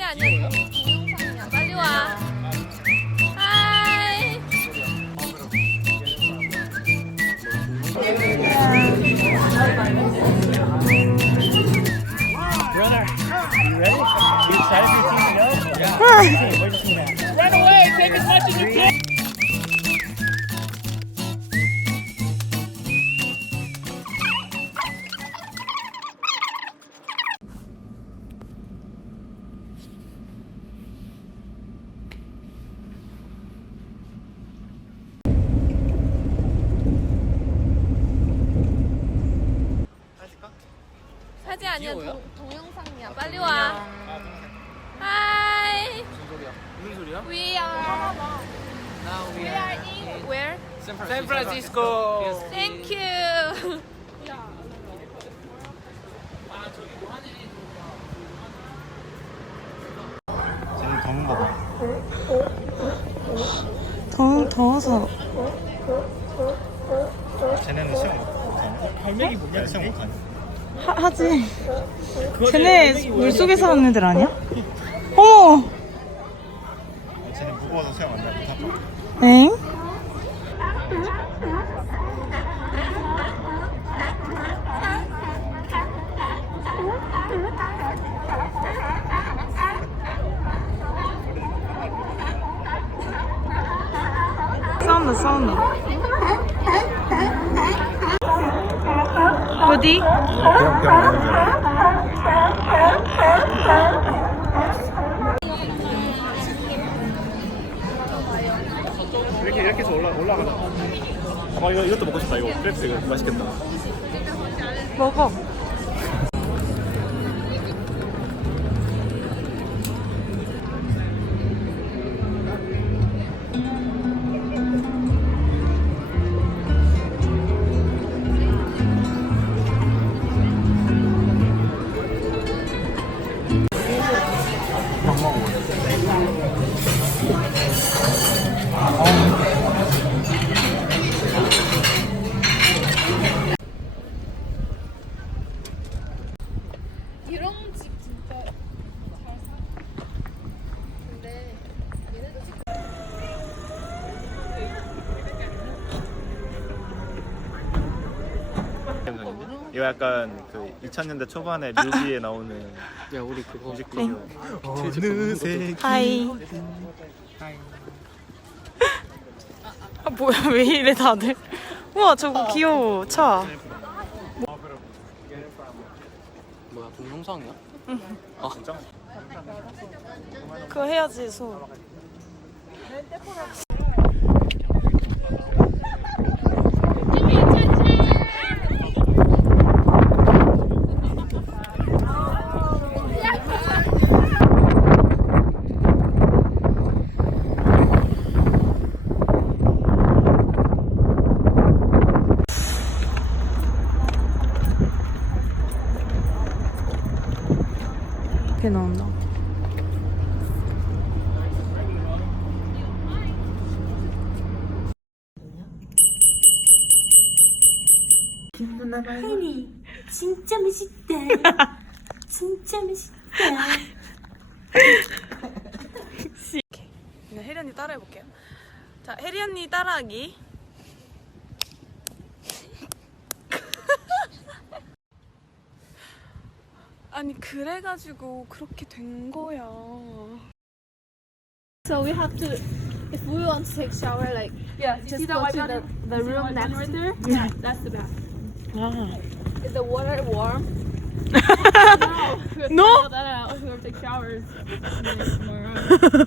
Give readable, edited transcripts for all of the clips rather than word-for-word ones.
아니야, 동영상이야. 빨리 와. 하이. Brother, you ready? You excited for your team to go? Yeah. Where's your team at? Run away! Take as much as you can! 사진 아니야, 동영상이야. 빨리 와. 하이. 무슨 소리야? We are. Now We are in where? 샌프란시스코. Thank you. 쟤는 더운가 봐. 더워서 쟤네는 수영 못하네. 갈매기 뭐냐? 수영 못하네. 하지. 쟤네 물속에서 하는 애들 아니야? 어머! 쟤는 무거워서 수영 안 돼. 못하고. 엥? 싸운다. 어디? 이렇게 해서 올라가자. 이것도 먹고 싶다. 이거 크랩스 이거 맛있겠다. 먹어. 이런 집 진짜 잘 사. 근데 얘네도 이거 약간 그 2000년대 초반에 뮤비에 나오는 야 우리 그거 뮤직비디오. 어느새 하이. 아 뭐야 왜 이래 다들. 우와 저거 귀여워 차. 뭐야 동영상이야? 진짜? 그거 해야지 소. 이렇게 나온다. 혜리 진짜 맛있다. 진짜 맛있다. 네, 혜리 언니 따라해볼게요. 자, 혜리 언니 따라하기. 아니 그래가지고 그렇게 된 거야. So we have to, if we want to take shower, like just go to the room next right there. Yeah, that's the bathroom. 아. Is the water warm? No. Find that out. Whoever takes showers tomorrow.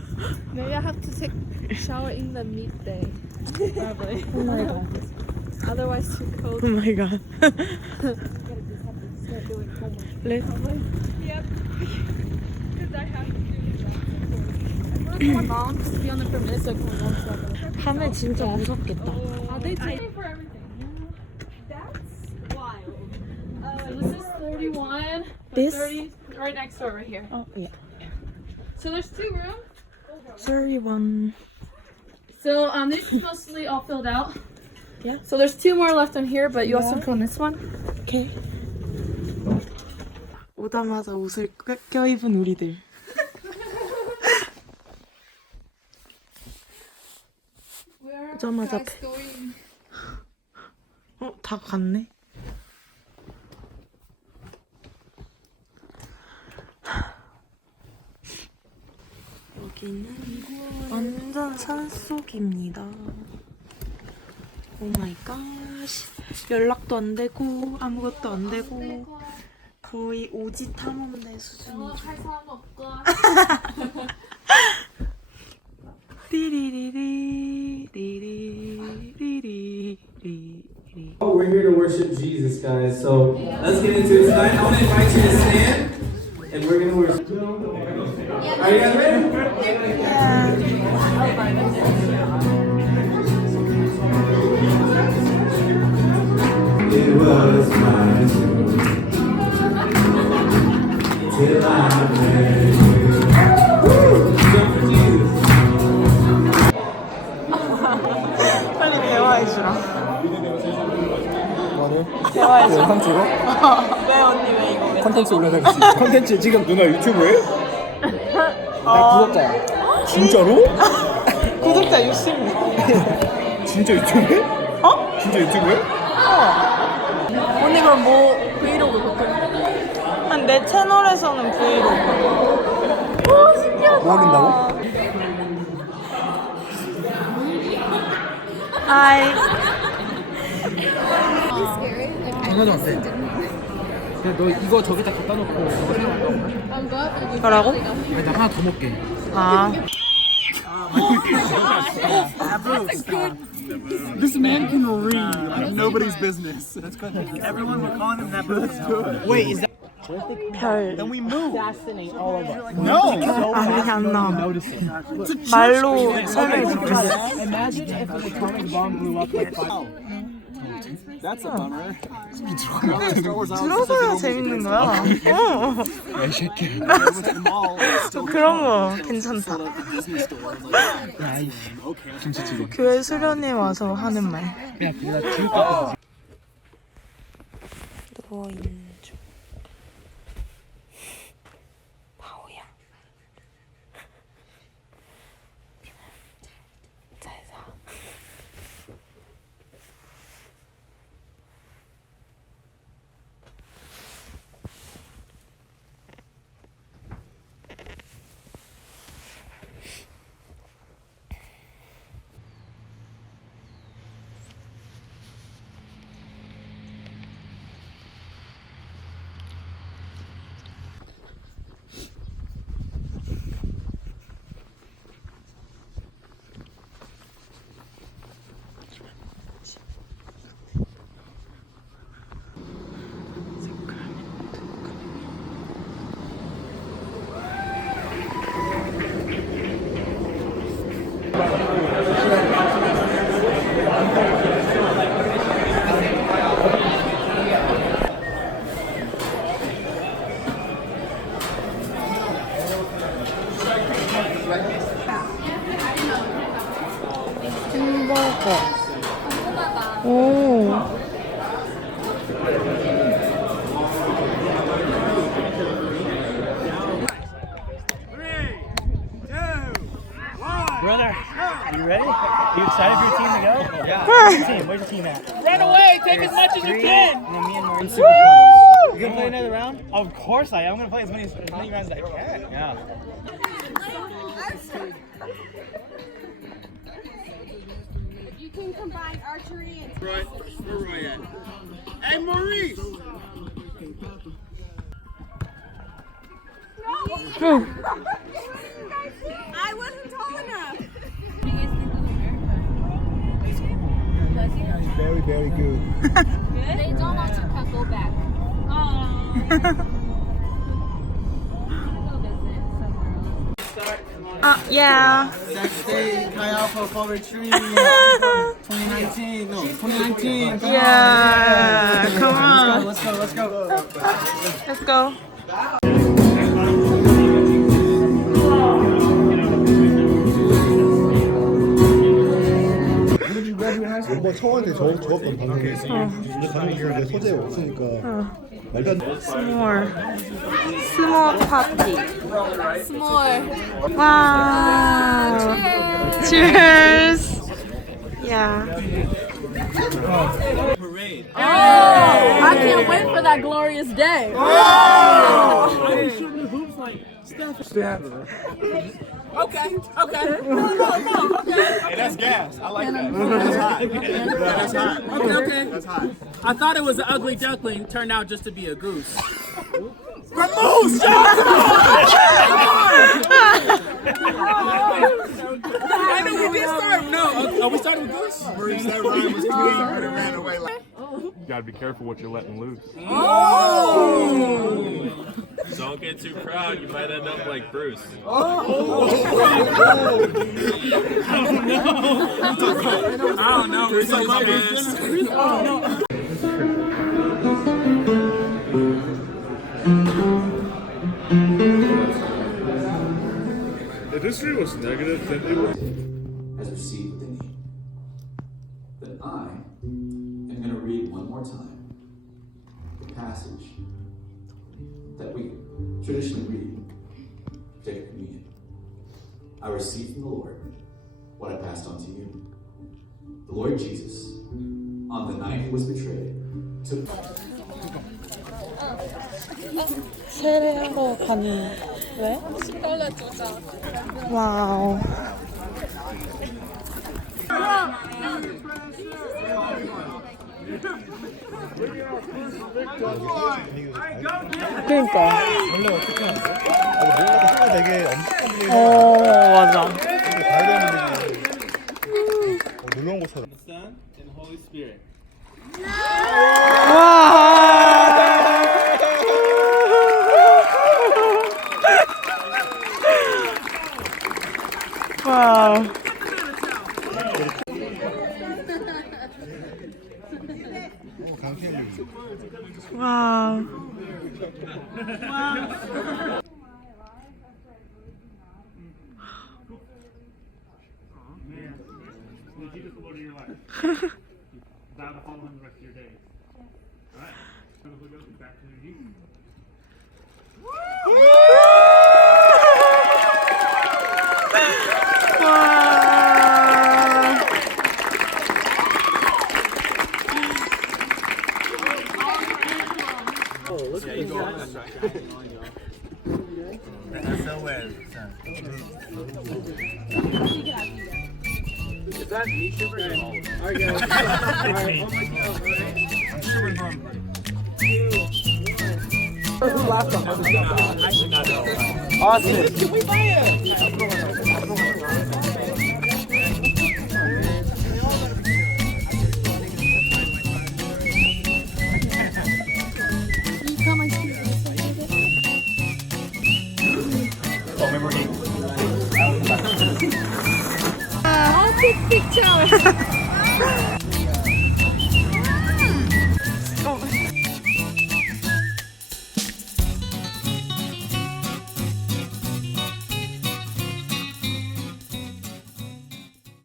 Maybe I have to take shower in the midday. Probably. Oh my god. Otherwise too cold. Oh my god. Let. Yep. Because I have to do that. My mom to be on the permit, so my mom's not gonna. 밤에 진짜 무섭겠다. Are they paying for everything? That's wild. So this is 31. This? 30, right next door, right here. Oh yeah. So there's 2 rooms. 31. So this is mostly all filled out. Yeah. So there's 2 more left on here, but you also put on this one. 오케이. 오자마자 옷을 껴입은 우리들. 오자마자 다 갔네. 여기는 완전 산속입니다. 오 마이 갓. 연락도 안 되고 아무것도 안 되고 거의 오지 탐험대 수준이죠. We're here to worship Jesus, guys. So let's get into it tonight. I want to invite you to stand, and we're going to worship. Are you guys ready? It was my doing till I met you. Jump for Jesus. 빨리 대화해주라. 뭐를? 대화해줘. 영상 찍어? 왜 언니 왜 이거 왜? 컨텐츠 올려야지. 컨텐츠 지금 누나 유튜브에? 나 구독자야. 진짜로? 구독자 60명. 진짜 유튜브에? 어? 진짜 유튜브에? 언니 그럼 뭐 브이로그 보통? 한 내 채널에서는 브이로그. 오 신기하다. 뭐 올린다고? 아이. 장난이 안 돼. 그냥 너 이거 저기다 갖다 놓고 이거 생각한다고. 뭐라고? 아니 나 하나 더 먹게. 아. This man can read like nobody's business. That's good. Everyone we're calling him that. That's good. Wait, is that? 별. Then we move. No. 아니 안 나와. 말로 설명해 줄게. Imagine if an atomic bomb blew up like five. That's a bummer. 들어서야 재밌는 거야. 어. 이 새끼. 그런 거 괜찮다. 김치찌개. 교회 수련회 와서 하는 말. 그냥 그냥 죽을까. 누워 있는 중. 바오야. 잘 자. 햄버거. 오. Brother, you ready? You excited for your team to go? Yeah. Where's your team at? Run away! Take as much as you can! And then me and Maureen super pumped. You gonna play another round? Of course I am. I'm gonna play as many rounds as I can. Yeah. You can combine archery and Where's Roy at? Hey, Maurice! I wasn't tall enough. Very, very good. They don't want to go back. Yeah. Saturday, Chi Alpha Fall Retreat. 2019. No, 2019. Yeah. Come on. Let's go. Let's go. 엄마 처음에 적었던 방송에 이제 가는 길에 소재가 없으니까 말도 안 돼. 스몰 파티. Small. 와. Cheers. 야. Yeah. Parade. I can't wait for that glorious day. Okay. Hey, that's gas. I like that. That's hot. That's hot. Okay. That's hot. I thought it was an ugly duckling. Turned out just to be a goose. A moose! I know we did start. No. We started with goose. That rhyme was clean, but it ran away like. You gotta be careful what you're letting loose. Don't get too proud, you might end up like Bruce. I don't know. It's like my If history was negative, then it would. Has received what they need. Then I am going to read one more time the passage that we traditionally read, take communion. I received from the Lord what I passed on to you. The Lord Jesus, on the night he was betrayed, took. 세례하러 가는 왜? 와우. 그러니까. 원래 어떻게 하는 거야? 뭔가 소리가 되게 엄청난 분위기. 맞아. 가야 되는 분위기. 놀러 온 것처럼. The Son and Holy Spirit. 와우. 와우. Jesus the Lord of your life. Vow to follow him the rest of your days. Alright. So the Holy Ghost is back to you. Is that me, Super? Alright, Austin. Can we buy it? I'll take picture.